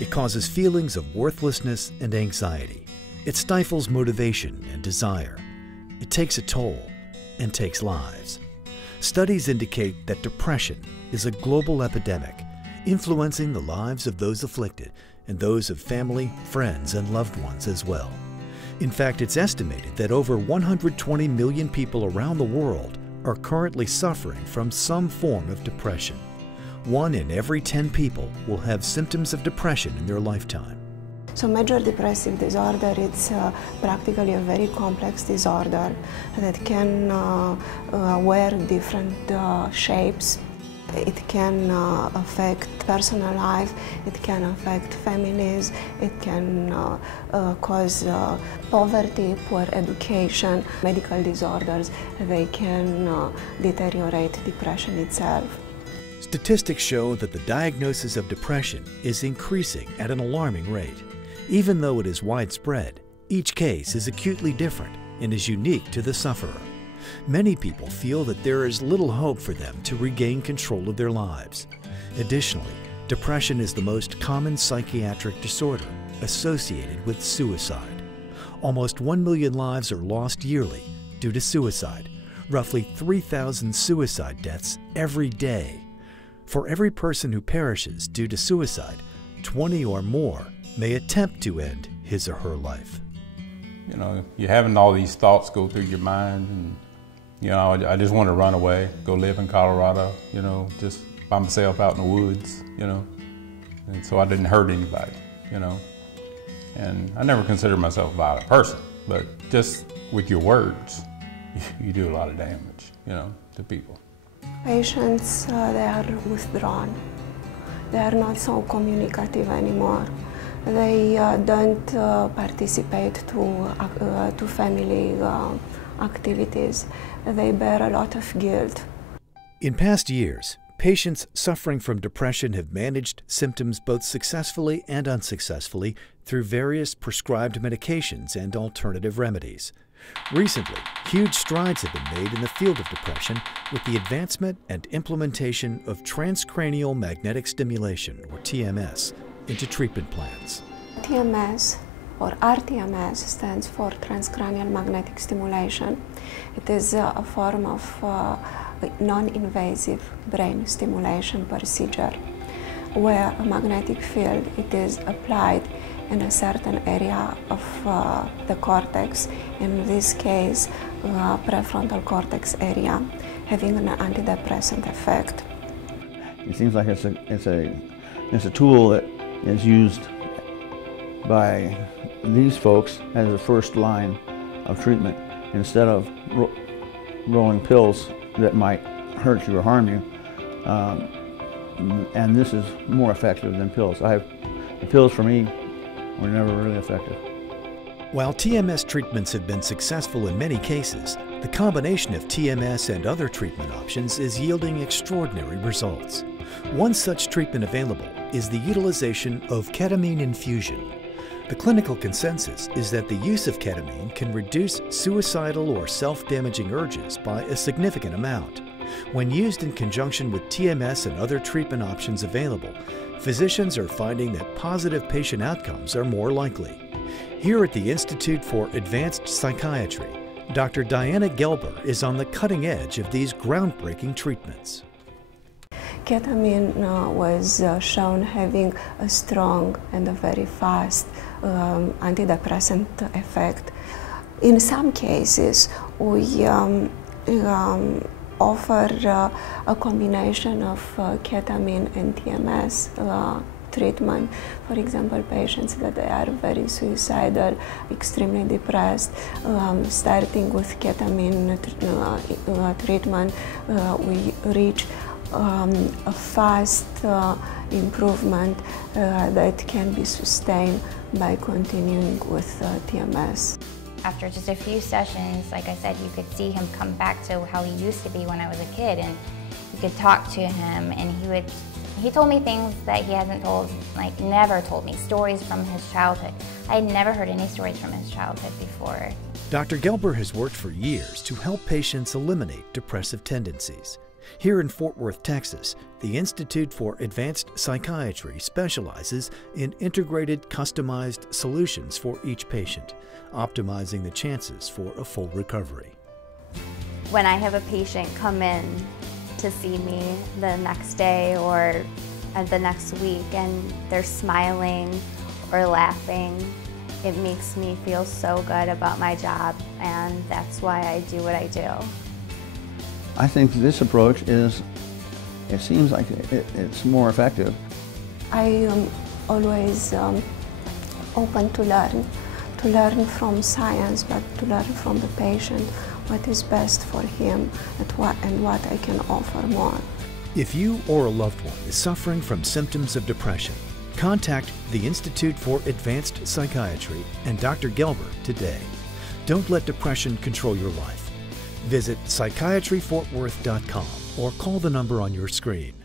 It causes feelings of worthlessness and anxiety. It stifles motivation and desire. It takes a toll and takes lives. Studies indicate that depression is a global epidemic, influencing the lives of those afflicted and those of family, friends, and loved ones as well. In fact, it's estimated that over 120 million people around the world are currently suffering from some form of depression. 1 in every 10 people will have symptoms of depression in their lifetime. So major depressive disorder, it's practically a very complex disorder that can wear different shapes. It can affect personal life, it can affect families, it can cause poverty, poor education. Medical disorders, they can deteriorate depression itself. Statistics show that the diagnosis of depression is increasing at an alarming rate. Even though it is widespread, each case is acutely different and is unique to the sufferer. Many people feel that there is little hope for them to regain control of their lives. Additionally, depression is the most common psychiatric disorder associated with suicide. Almost 1 million lives are lost yearly due to suicide, roughly 3,000 suicide deaths every day. For every person who perishes due to suicide, 20 or more may attempt to end his or her life. You know, you're having all these thoughts go through your mind, and you know, I just want to run away, go live in Colorado, you know, just by myself out in the woods, you know, and so I didn't hurt anybody, you know. And I never considered myself a violent person, but just with your words, you do a lot of damage, you know, to people. Patients, they are withdrawn. They are not so communicative anymore. They don't participate to family activities. They bear a lot of guilt. In past years, patients suffering from depression have managed symptoms both successfully and unsuccessfully through various prescribed medications and alternative remedies. Recently, huge strides have been made in the field of depression with the advancement and implementation of Transcranial Magnetic Stimulation, or TMS, into treatment plans. TMS, or RTMS, stands for Transcranial Magnetic Stimulation. It is a form of non-invasive brain stimulation procedure where a magnetic field it is applied in a certain area of the cortex, in this case prefrontal cortex area, having an antidepressant effect. It seems like it's a tool that is used by these folks as a first line of treatment instead of rolling pills that might hurt you or harm you. And this is more effective than pills. The pills for me were never really effective. While TMS treatments have been successful in many cases, the combination of TMS and other treatment options is yielding extraordinary results. One such treatment available is the utilization of ketamine infusion. The clinical consensus is that the use of ketamine can reduce suicidal or self-damaging urges by a significant amount. When used in conjunction with TMS and other treatment options available, physicians are finding that positive patient outcomes are more likely. Here at the Institute for Advanced Psychiatry, Dr. Diana Gelber is on the cutting edge of these groundbreaking treatments. Ketamine was shown having a strong and a very fast antidepressant effect. In some cases, we offer a combination of ketamine and TMS treatment. For example, patients that they are very suicidal, extremely depressed, starting with ketamine treatment, we reach a fast improvement that can be sustained by continuing with TMS. After just a few sessions, like I said, you could see him come back to how he used to be when I was a kid, and you could talk to him, and he told me things that he hasn't told, like never told me, stories from his childhood. I had never heard any stories from his childhood before. Dr. Gelber has worked for years to help patients eliminate depressive tendencies. Here in Fort Worth, Texas, the Institute for Advanced Psychiatry specializes in integrated, customized solutions for each patient, optimizing the chances for a full recovery. When I have a patient come in to see me the next day or the next week and they're smiling or laughing, it makes me feel so good about my job, and that's why I do what I do. I think this approach is, it seems like it's more effective. I am always open to learn from science, but to learn from the patient what is best for him and what I can offer more. If you or a loved one is suffering from symptoms of depression, contact the Institute for Advanced Psychiatry and Dr. Gelber today. Don't let depression control your life. Visit psychiatryfortworth.com or call the number on your screen.